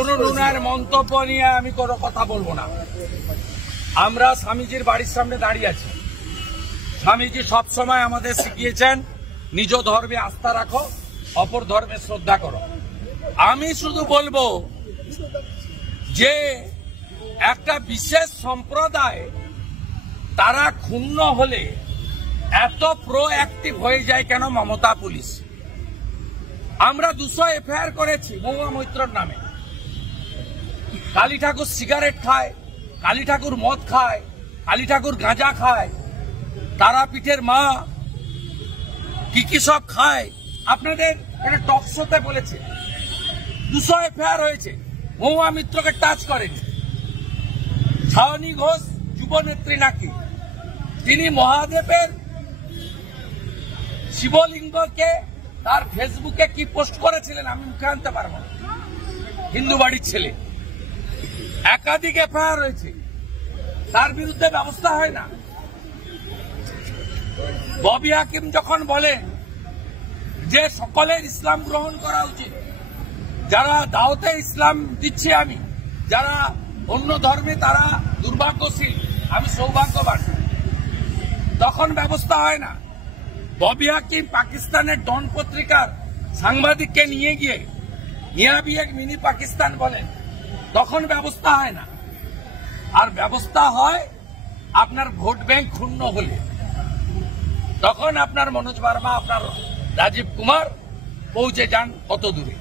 শুনুন, উনার মন্তব্য নিয়ে আমি কোনো কথা বলবো না। আমরা স্বামীজির বাড়ির সামনে দাঁড়িয়ে আছি। স্বামীজি সবসময় আমাদের শিখিয়েছেন নিজ ধর্মে আস্থা রাখো, অপর ধর্মে শ্রদ্ধা করো। আমি শুধু বলবো যে একটা বিশেষ সম্প্রদায় তারা ক্ষুণ্ণ হলে এত প্রোঅ্যাক্টিভ হয়ে যায় কেন মমতা পুলিশ? আমরা 200 এফআইআর করেছি মহুয়া মৈত্রর নামে। কালী ঠাকুর সিগারেট খায়, কালী ঠাকুর মদ খায়, কালী ঠাকুর গাঁজা খায়, তারাপীঠের মা কি সব খায় আপনাদের একটা টক শোতে বলেছে। 200 এফআইআর হয়েছে, মহুয়া মিত্রকে টাচ করেনি। ছাওনি ঘোষ যুবনেত্রী নাকি, তিনি মহাদেবের শিবলিঙ্গকে তার ফেসবুকে কি পোস্ট করেছিলেন আমি মুখে আনতে পারবো না। হিন্দু বাড়ির ছেলে, একাধিক এফআইআর রয়েছে, তার বিরুদ্ধে ব্যবস্থা হয় না। ববি হাকিম যখন বলেন যে সকলের ইসলাম গ্রহণ করা উচিত, যারা দাওয়াতে ইসলাম দিচ্ছে আমি, যারা অন্য ধর্মে তারা দুর্ভাগ্যশীল, আমি সৌভাগ্যবান, তখন ব্যবস্থা হয় না। ববি হাকিম পাকিস্তানের ডন পত্রিকার সাংবাদিককে নিয়ে গিয়ে নিয়াবি এক মিনি পাকিস্তান বলেন, তখন ব্যবস্থা হয় না। আর ব্যবস্থা হয় আপনার ভোট ব্যাংক ক্ষুণ্ণ হলে, তখন আপনার মনোজ বার্মা, আপনার রাজীব কুমার পৌঁছে যান কত দূরে।